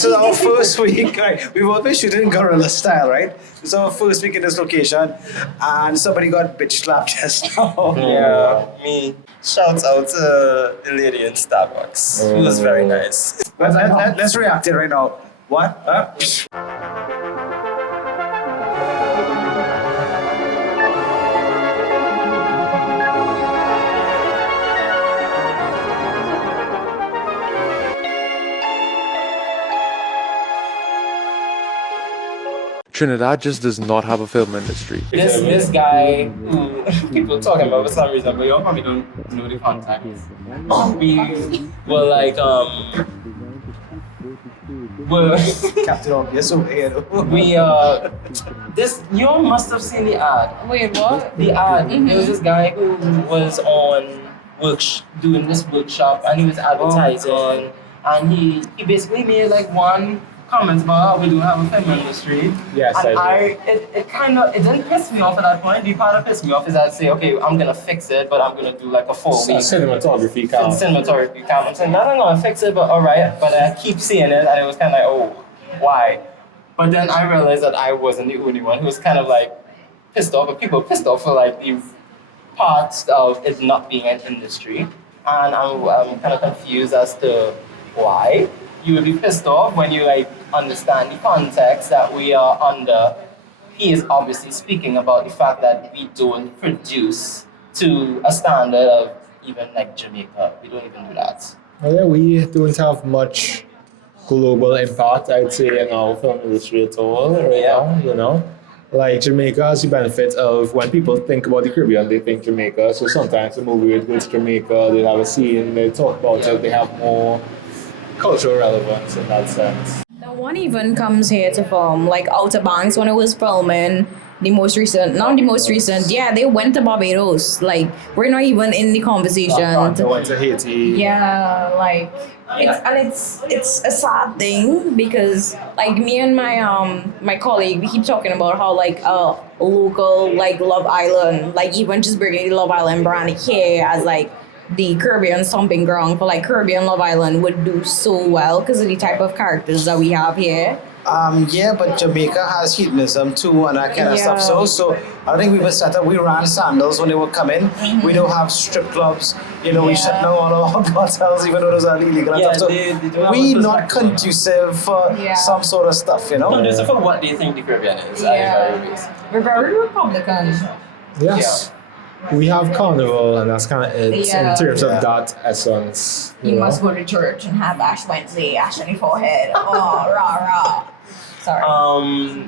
this is our first week, right? We've always shooting guerrilla style, right? It's our first week in this location, and somebody got bitch slapped just now. Yeah, me. Shouts out to the lady in Starbucks. She was very nice. Let's react it right now. What? Trinidad just does not have a film industry. This guy who people talking about for some reason, but you all probably don't know the context. We were like Captain Obvious over here. this you all must have seen the ad. Wait, what? The ad. There was this guy who was on doing this workshop, and he was advertising, and he basically made like one comment about how we do have a film industry. Yes, and I it didn't piss me off at that point. The part that pissed me off is I'd say, okay, I'm gonna fix it, but I'm gonna do like a 4-week cinematography count. Cinematography count. I'm saying, no, I'm gonna fix it, but alright. But I keep seeing it, and it was kind of like, oh, why? But then I realized that I wasn't the only one who was kind of like pissed off, but people pissed off for like the parts of it not being an industry. And I'm kind of confused as to why you would be pissed off when you like understand the context that we are under. He is obviously speaking about the fact that we don't produce to a standard of even like Jamaica. We don't even do that. Well, yeah, we don't have much global impact, I'd say, in our film industry at all right now, you know. Like Jamaica has the benefit of when people think about the Caribbean, they think Jamaica. So sometimes the movie would go to Jamaica, they have a scene, they talk about it, they have more cultural relevance in that sense. No one even comes here to film. Like Outer Banks, when it was filming, they went to Barbados. Like, we're not even in the conversation. They went to Haiti. Yeah, like, it's a sad thing because, like, me and my colleague, we keep talking about how, like, local, like, Love Island, like, even just bringing the Love Island brand here as, like, the Caribbean stomping ground for like Caribbean Love Island would do so well because of the type of characters that we have here. Yeah, but Jamaica has hedonism too and that kind of stuff. So I think we were set up. We ran sandals when they would come in. Mm-hmm. We don't have strip clubs. You know, we shut down all our hotels even though those are illegal and stuff. So we not conducive for some sort of stuff, you know. Conducive for what do you think the Caribbean is? We're very Republican. Yes. We have carnival, and that's kind of it in terms of that essence. You must go to church and have Ash Wednesday, ash on your forehead. Oh, rah, rah. Sorry.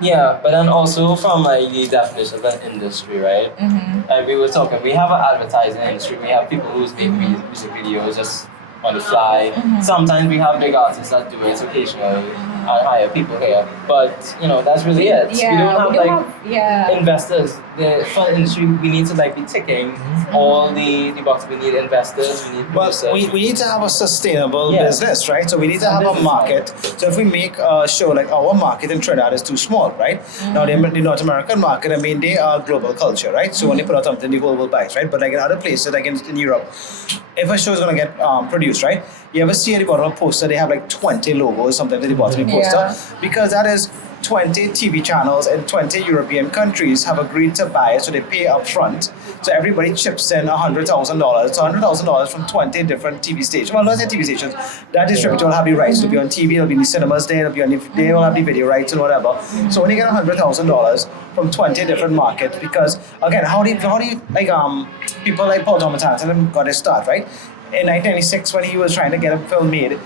Yeah, but then also from like the definition of an industry, right? Mm-hmm. Like we were talking, we have an advertising industry. We have people who's make music videos just on the fly. Mm-hmm. Sometimes we have big artists that do it occasionally and hire people here. But you know, that's really it. Yeah, we don't have investors. The film industry, we need to like be ticking all the boxes. We need investors, we need producers. We need to have a sustainable business, right? So we need to have a market. So if we make a show, like our market in Trinidad is too small, right? Mm-hmm. Now the North American market, I mean, they are global culture, right? So when they put out something, the world will buy it, right? But like in other places, like in Europe, if a show is going to get produced, right? You ever see at the bottom of a poster, they have like 20 logos, something at the bottom of the poster? Because that is 20 TV channels in 20 European countries have agreed to buy it, so they pay up front. So everybody chips in $100,000. So $100,000 from 20 different TV stations. Well, not say TV stations. That distributor will have the rights to be on TV, it'll be in the cinemas there, they will have the video rights and whatever. So when you get $100,000 from 20 different markets, because again, how do you like people like Paul Thomas Hansen got his start, right? In 1996 when he was trying to get a film made,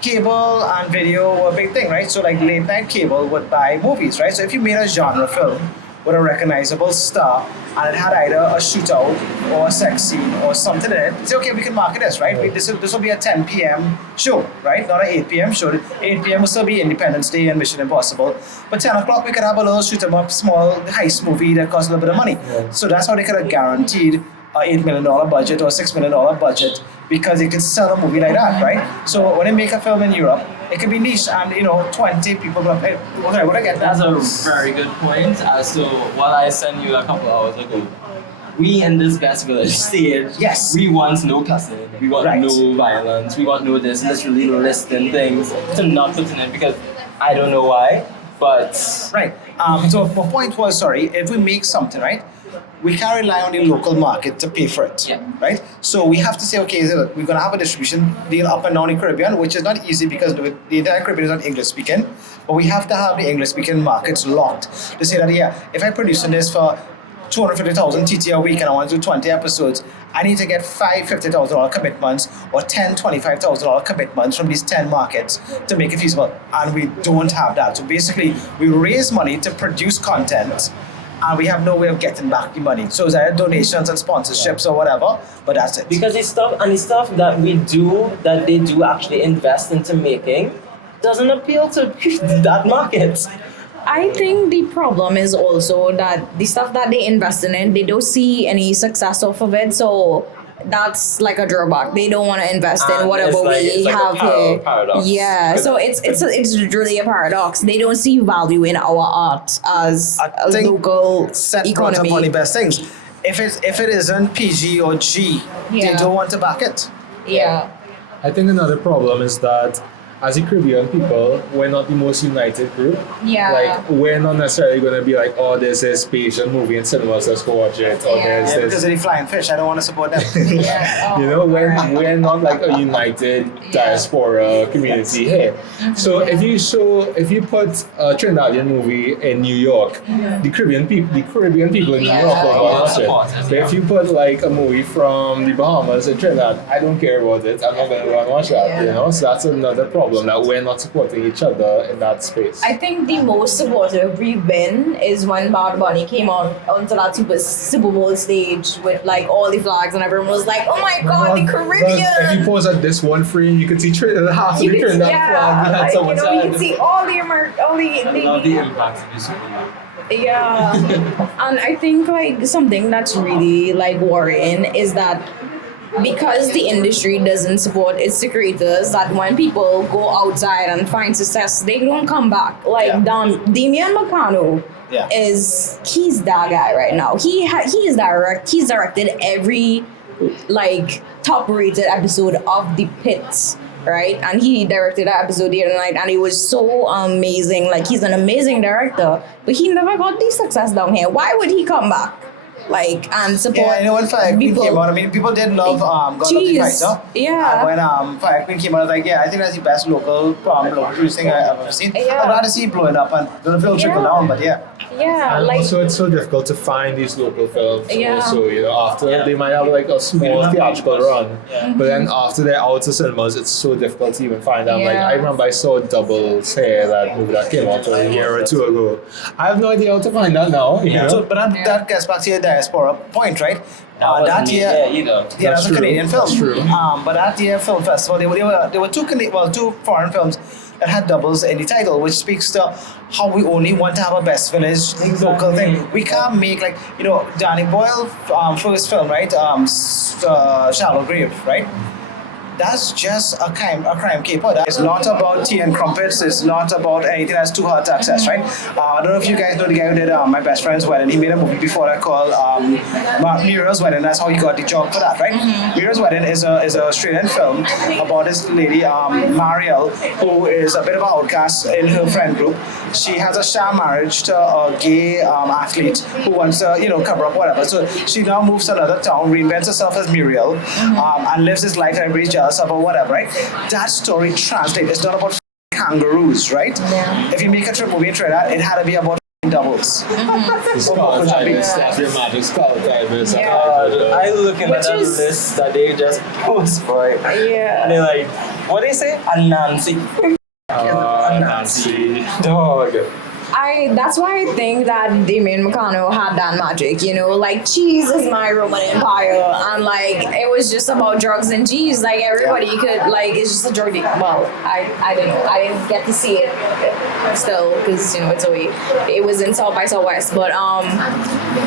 cable and video were a big thing, right? So like late night cable would buy movies, right? So if you made a genre film with a recognizable star and it had either a shootout or a sex scene or something in it, say, okay, we can market this, right? This will be a 10 p.m. show, right? Not an 8 p.m. show. 8 p.m. will still be Independence Day and Mission Impossible. But 10 o'clock, we could have a little shoot 'em up, small heist movie that costs a little bit of money. Yeah. So that's how they could have guaranteed $8 million budget or $6 million budget because they can sell a movie like that, right? So when they make a film in Europe, it can be niche and 20 people will pay. Okay, what I get? That's a very good point. So what I sent you a couple hours ago, we in this best village stage, Yes. we want no cussing, we want Right. no violence, we want no this, literally listing things to not put in it because I don't know why, but Right. So my point was, sorry, if we make something, right, we can't rely on the local market to pay for it. Yeah. Right? So we have to say, okay, so we're going to have a distribution deal up and down the Caribbean, which is not easy because the entire Caribbean is not English speaking, but we have to have the English speaking markets locked to say that, yeah, if I'm producing this for 250,000 TT a week and I want to do 20 episodes, I need to get five $50,000 commitments or 10 $25,000 commitments from these 10 markets to make it feasible. And we don't have that. So basically, we raise money to produce content and we have no way of getting back the money. So it's either donations and sponsorships or whatever, but that's it. because the stuff that we do, that they do actually invest into making, doesn't appeal to that market. I think the problem is also that the stuff that they invest in, they don't see any success off of it. So that's like a drawback. They don't want to invest in whatever it's we like have a here. paradox. Yeah, so it's really a paradox. They don't see value in our art as I a think local Set brought up one of the economy. best things. If it isn't PG or G, they Yeah. don't want to back it. Yeah. I think another problem is that as a Caribbean people, we're not the most united group. Yeah. Like, we're not necessarily going to be like, oh, there's a Asian movie in cinemas, let's go watch it. Or Yeah. there's Yeah, this. because of the flying fish, I don't want to support them. Yeah. You know, we're not like a united diaspora community here. So if you put a Trinidadian movie in New York, the Caribbean people in New York will watch it. Support it, But if you put like a movie from the Bahamas in Trinidad, I don't care about it. I'm not going to go and watch that. You know, so that's another problem that we're not supporting each other in that space. I think the most supportive we've been is when Bad Bunny came on onto that Super Bowl stage with like all the flags and everyone was like, oh my god, the If you Caribbean! pause at this one frame, you can see half of You the could, Trinidad yeah, flag behind like, you someone's know, you head. can see all the I love the impact of this movie. Yeah. And I think like something that's really like worrying is that because the industry doesn't support its creators, that when people go outside and find success, they don't come back. Like Yeah. Damian Makano Yeah. he's that guy right now. He's directed every like top rated episode of The Pits. Right, and he directed that episode the other night, and it was so amazing. Like, he's an amazing director, but he never got the success down here. Why would he come back, like, and support? Yeah, you know when Fire Queen came out, I mean, people did love God of the Jeez, Fighter. yeah. And when Fire Queen came out, I was like, yeah, I think that's the best local producing I've ever seen. Yeah. I'd rather see it blowing up and don't know if it'll trickle Yeah. down, but yeah. Yeah, And like also, it's so difficult to find these local films. Yeah. Also, you know, after they might have like a small theatrical run, but then after they're out to cinemas, it's so difficult to even find them. Like, Yeah. I remember I saw Doubles here, that movie that came out a year or two ago. I have no idea how to find that now. You know? So, but that gets back to your diaspora point, right? That year, either. yeah, That's that's a true. Canadian film. That's true. But that year film festival, there were two foreign films that had doubles in the title, which speaks to how we only want to have a best village local thing. We can't make like, you know, Danny Boyle first film, right? Shallow Grave, right? That's just a crime caper. It's not about tea and crumpets. It's not about anything that's too hard to access, right? I don't know if you guys know the guy who did My Best Friend's Wedding. He made a movie before that called Muriel's Wedding. That's how he got the job for that, right? Muriel's Wedding is a Australian film about this lady, Mariel, who is a bit of an outcast in her friend group. She has a sham marriage to a gay athlete who wants to, you know, cover up whatever. So she now moves to another town, reinvents herself as Muriel, and lives this life that everybody's jealous of or whatever, right? That story translates. It's not about kangaroos, right? Yeah. If you make a trip movie in Trinidad, it had to be about doubles. The skull divers, that's your magic skull divers. I looking Which at that is- list that they just post, boy. Yeah. And they're like, what they say? A Nancy. Nancy. Dog. That's why I think that Damien Makano had that magic, you know, like cheese is my Roman Empire, and like it was just about drugs and cheese, like everybody could, like, it's just a drug deal. Well, I don't know, I didn't get to see it still because, you know, it was in South by Southwest, but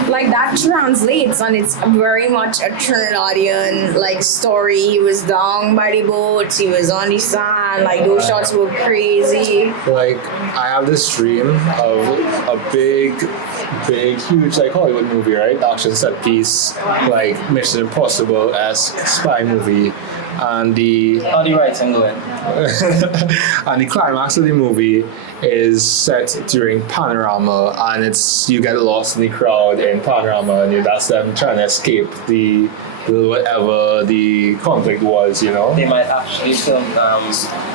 like that translates, and it's very much a Trinidadian like story. He was down by the boats, he was on the sand, like those shots were crazy. Like, I have this dream of a big, huge like Hollywood movie, right? Action set piece, like Mission Impossible-esque spy movie, and the How do you write going? and the climax of the movie is set during Panorama, and it's you get lost in the crowd in Panorama, and that's them trying to escape the whatever the conflict was, you know. They might actually film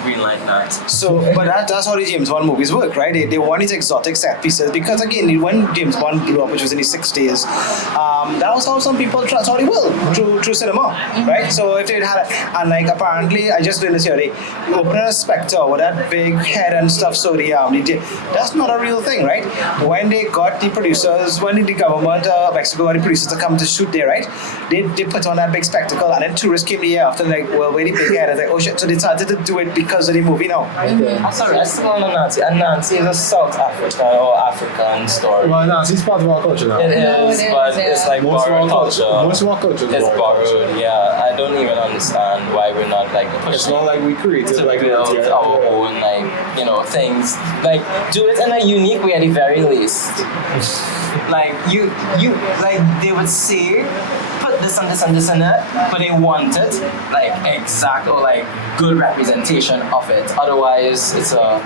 Green Light Night. So, but that's how the James Bond movies work, right? They want these exotic set pieces because, again, when James Bond blew up, which was in the 60s, that was how some people saw the world through cinema, right? So if they had, and like apparently, I just did this here, they opened a Spectre with that big head and stuff, so that's not a real thing, right? When they got the producers, when the government of Mexico got the producers to come to shoot there, right? They put on that big spectacle, and then tourists came the year after, like, well, where the big head? I was like, oh shit, so they started to do it because of the movie now. I'm sorry, I still don't know Nancy. And Nancy is a South African or African story. Well, Nancy's part of our culture now. It is, but it's like Most of our borrowed culture, culture. most of our culture is It's borrowed, yeah. I don't even understand why we're not like It's pushing not like we created to like build yeah. our own things. Like do it in a unique way at the very least. Like you like they would say put this and this and this in it, but they want it like exact or like good representation of it. Otherwise it's I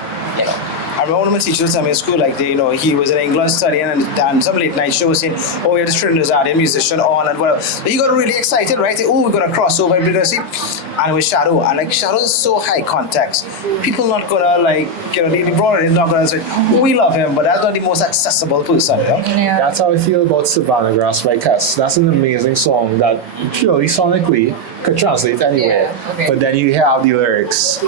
remember one of my teachers tell me in school, like, he was in England studying and some late night show was saying, oh, you're this Trinidadian musician on and whatever. But he got really excited, right? Oh, we're going to cross over and we're going to see. And it was Shadow. And like, Shadow is so high context. People not going to like, they brought it in, not going to say, oh, we love him, but that's not the most accessible person, you know? Yeah. That's how I feel about Savannah Grass by Cass. That's an amazing song that purely sonically could translate anywhere. Yeah, okay. But then you have the lyrics.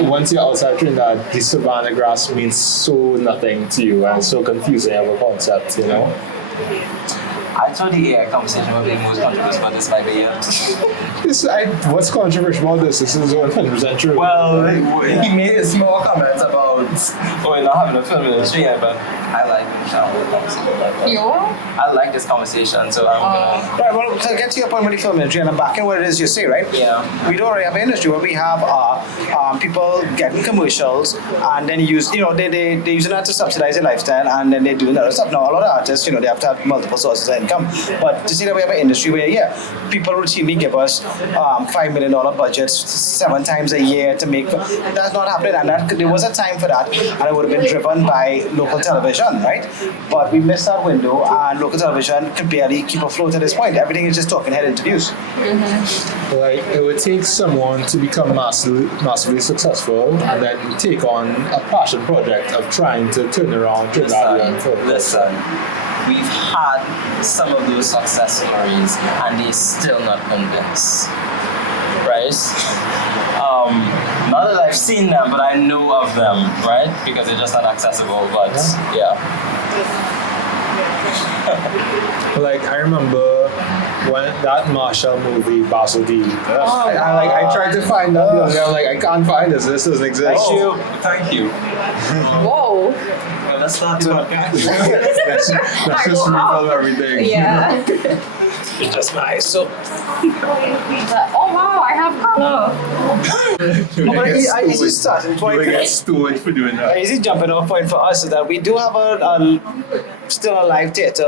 Once you're outside Trinidad, the Savannah Grass means so nothing to you and so confusing of a concept, you know? I thought the AI conversation would be the most controversial, but this might be it. What's controversial about this? This is 100% true. Well, he made a small comment about not having a film industry yet, but I like I like this conversation, so I'm gonna. Right, well, to get to your point with the film industry, and I'm back in what it is you say, right? Yeah. We don't already have an industry where we have people getting commercials and then they use that to subsidize their lifestyle and then they do other stuff. Now, a lot of artists, they have to have multiple sources of income. But to see that we have an industry where, people routinely give us $5 million budgets 7 times a year to make. That's not happening, and there was a time for that, and it would have been driven by local television, right? But we missed that window, and local television could barely keep afloat at this point. Everything is just talking head interviews. Mm-hmm. Like, it would take someone to become massively successful and then take on a passion project of trying to turn around Trinidad. Listen, we've had some of those success stories and they're still not convinced, right? Not that I've seen them, but I know of them, right? Because they're just not accessible, but yeah. Like, I remember when that Marshall movie, Basil D. I tried to find that. I'm like, I can't find this. This doesn't exist. Thank you. Whoa. Well, let's start the podcast. Let's just refilm everything. Yeah. It's just nice. So, Oh wow, I have color. I easy starting You point. will get stewed for doing that. Easy jumping off point for us is that we do have still a live theatre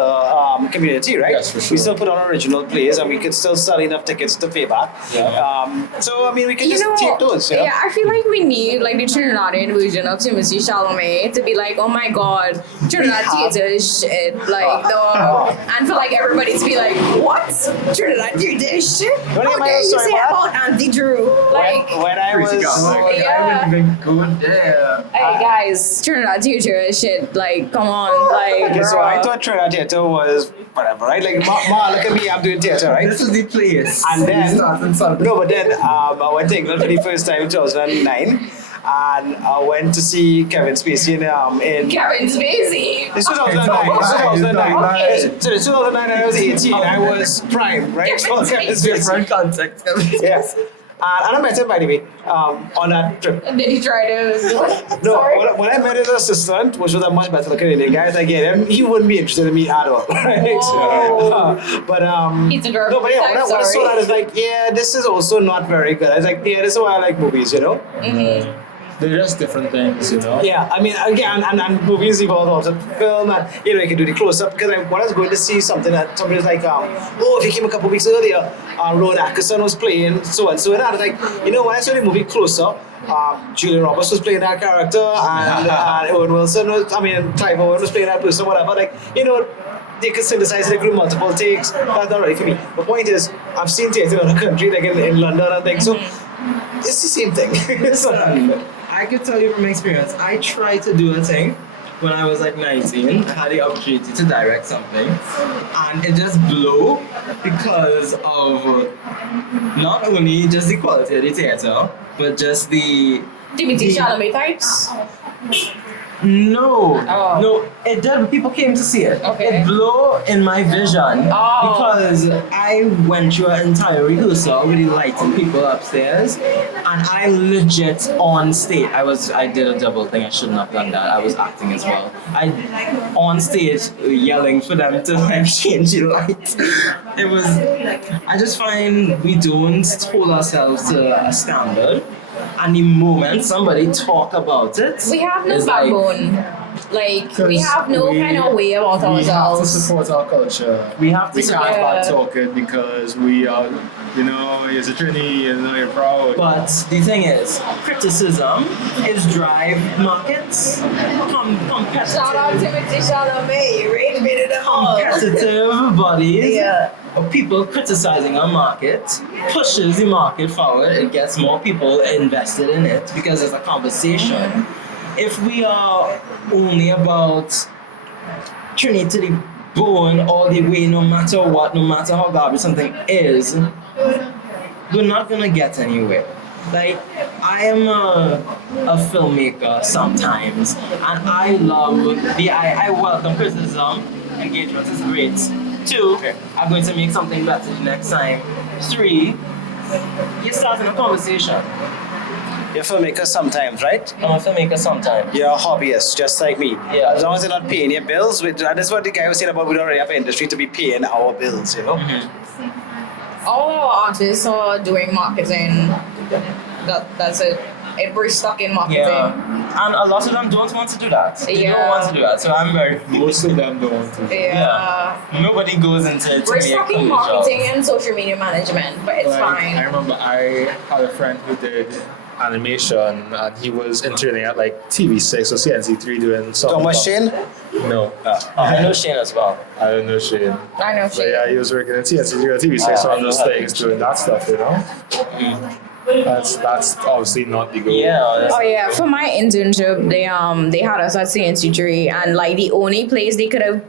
community, right? Yes, for sure. We still put on original plays, and we could still sell enough tickets to pay back. Yeah. So I mean, we can just take those. You know? Yeah, I feel like we need like the Trinidadian version of Timothy Chalamet to be like, oh my god, Trinidad theater is shit. Like and for like everybody to be like, what? Trinidad theater is shit? Wanna hear How my dare you story, say what? about Auntie Drew? Like, when I was yeah. I wouldn't even go there. Hey guys, Trinidad theater is shit. Like, come on, like. Okay, so I bruh. thought Trinidad theatre was whatever, right? Like, Ma, look at me, I'm doing theatre, right? This is the place. And then, something. no, but then I went to England for the first time in 2009, and I went to see Kevin Spacey in Kevin Spacey. It's 2009. It's 2009. Okay. So it's 2009, and I was 18. I was prime, right? Kevin So Kevin Spacey. Spacey. Different context. Yes. And I met him, by the way, on that trip. Did he try to? No, Sorry. when I met his assistant, which was a much better looking Indian guy, I get him, he wouldn't be interested in me at all, right? Whoa. But He's a drug. no, but yeah, when I saw Sorry. that, I was like, yeah, this is also not very good. I was like, yeah, this is why I like movies, you know. Mm-hmm. They're just different things, you know. Yeah, I mean, again, and movies evolve out of film, and you know, you can do the close up. Because when I was going to see something that somebody's like, oh, if you came a couple weeks earlier, Rowan Atkinson was playing so and so, and I was like, you know, when I saw the movie Close Up, Julia Roberts was playing that character, and Owen Wilson was, Clive Owen was playing that person, whatever. Like, you know, they could synthesize it, do multiple takes. That's not right for me. The point is, I've seen theatre in other countries, like in London and things, so it's the same thing. I could tell you from experience, I tried to do a thing when I was like 19. I had the opportunity to direct something, and it just blew because of not only just the quality of the theatre, but just the Timothy Chalamet types. No, Oh. no, it did. But people came to see it. Okay. It blew in my vision because I went through an entire rehearsal with the lighting people upstairs, and I legit on stage. I did a double thing. I shouldn't have done that. I was acting as well. I on stage yelling for them to like change the light. It was. I just find we don't hold ourselves to a standard. And the moment somebody talk about it, We have no it's like, backbone. Like, we have no we- kind of way about We have to ourselves. support our culture. we have to We support. can't Yeah. back talk it because we are, you know, you're a Trini, you know, you're proud. But the thing is, criticism is drive markets. Shout out Timothy Chalamet, you rated me to the hall. Competitive bodies. Yeah. Of people criticizing a market pushes the market forward. It gets more people invested in it because it's a conversation. If we are only about Trinity to the bone all the way, no matter what, no matter how garbage something is, we're not gonna get anywhere. Like, I am a filmmaker sometimes, and I love I welcome criticism. Engagement is great. 2, I'm going to make something better the next time. 3, you're starting a conversation. You're a filmmaker sometimes, right? I'm a filmmaker sometimes. You're a hobbyist, just like me. Yeah. As long as they're not paying your bills, that's what the guy was saying about we don't really have an industry to be paying our bills, you know? All our artists are doing marketing. That's it. Everybody's stuck in marketing. Yeah. And a lot of them don't want to do that. They don't Yeah. want to do that. So I'm very. Most of them don't want to. Yeah. Nobody goes into it to We're make stuck in a marketing job. and social media management, but it's Like, fine. I remember I had a friend who did animation and he was interning at like TV6 or CNC3 doing something. Thomas Shane? No. I know Shane as well. I don't know Shane. I know But shit. yeah, he was working at CNC3 or TV6 I on know those how things, to doing that stuff, you know? That's obviously not the goal. Yeah. Oh yeah, for my internship, they had us at CNC3, and like the only place they could have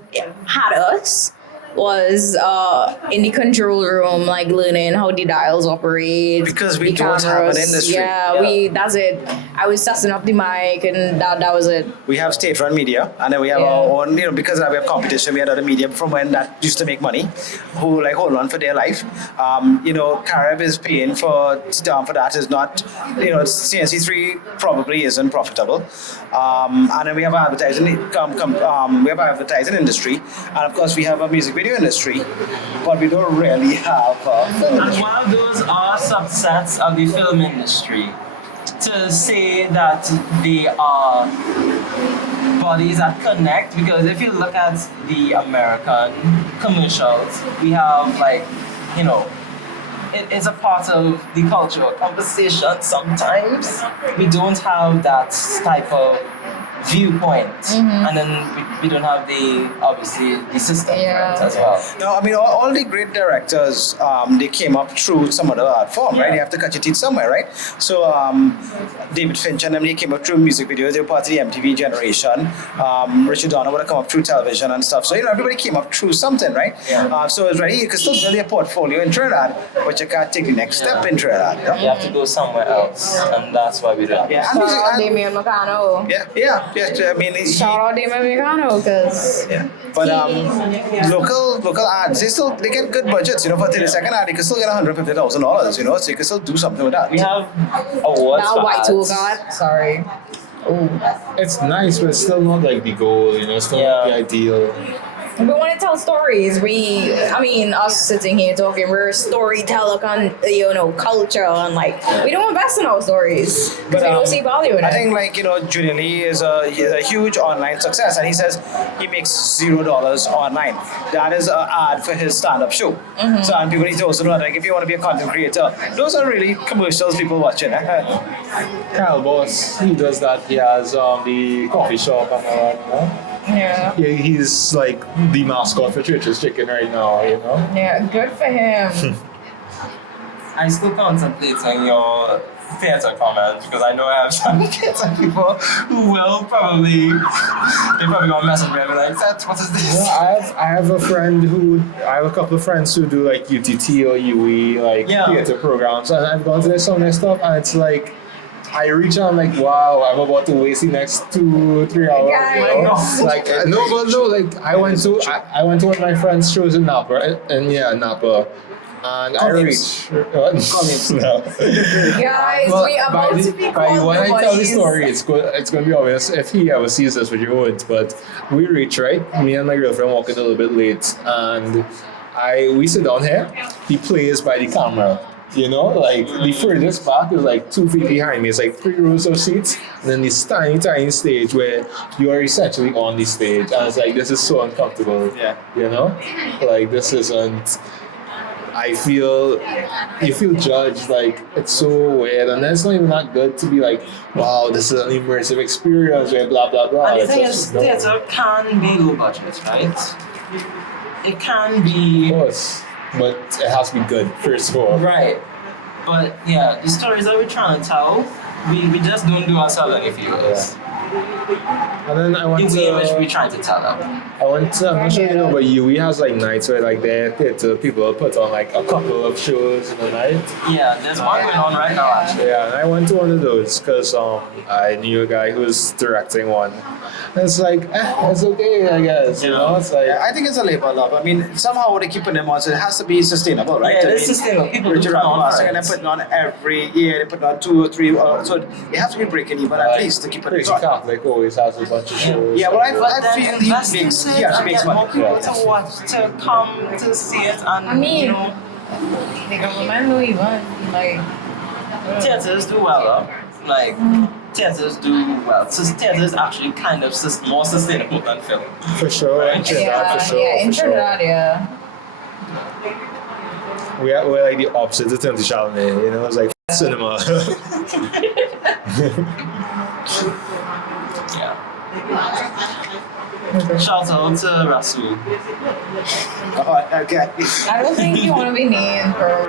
had us was in the control room, like learning how the dials operate. Because we the don't have an cameras. industry. Yeah, that's it. I was testing up the mic, and that was it. We have state-run media, and then we have Yeah. our own, you know, because we have competition, we had other media from when that used to make money, who like hold on for their life. You know, Carib is paying for that is not, you know, CNC3 probably isn't profitable. And then we have advertising, we have advertising industry, and of course we have a music video industry, but we don't really have film And industry. while those are subsets of the film industry, to say that they are bodies that connect, because if you look at the American commercials, we have like, you know, it is a part of the cultural conversation sometimes. We don't have that type of viewpoint, and then we don't have obviously the system for it as well. No, I mean, all the great directors, they came up through some other art form, right? You have to cut your teeth somewhere, right? So, David Finch and them, they came up through music videos. They were part of the MTV generation. Richard Donner would have come up through television and stuff. So, you know, everybody came up through something, right? Yeah. So, it's ready. You can still build your portfolio in Trinidad, but you can't take the next step in Trinidad, you know? You have to go somewhere else, and that's why we do that. Yeah, and Shout music, out and, Damian Macano. yeah. I mean, Shout out Damian Macano, because yeah. But local ads, they get good budgets, you know, for 30-second ad, you can still get $150,000, you know, so you can still do something with that. We have awards that for white ads. tool god. Sorry. Ooh. It's nice, but it's still not like the goal, you know, it's still not the ideal. We want to tell stories. Us sitting here talking, we're storyteller, culture, and like we don't invest in our stories because we don't see value in it. I think Junior Lee is a huge online success, and he says he makes $0 online. That is an ad for his stand-up show. Mm-hmm. So and people need to also know that if you want to be a content creator, those are really commercials people watching. Kyle Boss, he does that. He has the coffee shop and all that. Yeah. He's like the mascot for Church's Chicken right now. Yeah, good for him. I still contemplate on your theatre comments because I know I have some theatre people who will probably gonna message me and be like, what is this? I have a couple of friends who do like UTT or UE theatre programs, and I've gone to some of their stuff, and it's like I reach out, I'm like, wow, I'm about to waste the next 2-3 hours. Guys. I went to one of my friends' shows in Napa, Napa. And I reach. No. Guys, we are about to be called when I tell the nobodies. story, it's going to be obvious if he ever sees this, which he won't. But we reach, right? Me and my girlfriend walking a little bit late, and we sit down here. He plays by the camera. The furthest back is like 2 feet behind me. It's like 3 rows of seats, and then this tiny, tiny stage where you are essentially on the stage, and it's like this is so uncomfortable. Yeah. This isn't. You feel judged, like it's so weird, and then it's not even that good to be like, wow, this is an immersive experience, where blah blah blah. And the thing is, theatre can be low budget, right? It can be. Of course, but it has to be good first of all. Right. But yeah, the stories that we're trying to tell, we just don't do ourselves any favors. And then I went The way in which to. we're trying to tell them. I'm not sure you know, but UE has like nights where like their theatre people put on like a couple of shows in the night. Yeah, there's one going on right now actually. Yeah, and I went to one of those because I knew a guy who was directing one. And it's like, it's okay, I guess. It's like. I think it's a labor of love. I mean, somehow they're keeping them on, so it has to be sustainable, right? Yeah, it's sustainable. People do Richard come on Rasul, and they're first. putting on every year. They put on 2 or 3. So they have to be breaking even at least to keep it Crazy going. Catholic always has a bunch of shows. Yeah, well, I But then feel he invest makes into it yeah, he and makes get more money. people to watch, to come to see it, and The government don't even theaters do well. Theaters do well. So theater is actually kind of more sustainable than film. For sure, in Trinidad, for sure. in for sure. Trinidad, yeah. We're like the opposite of Timothy Chalamet, it's like cinema. Yeah. Shout out to Rasul. Oh, okay. I don't think you want to be named, bro.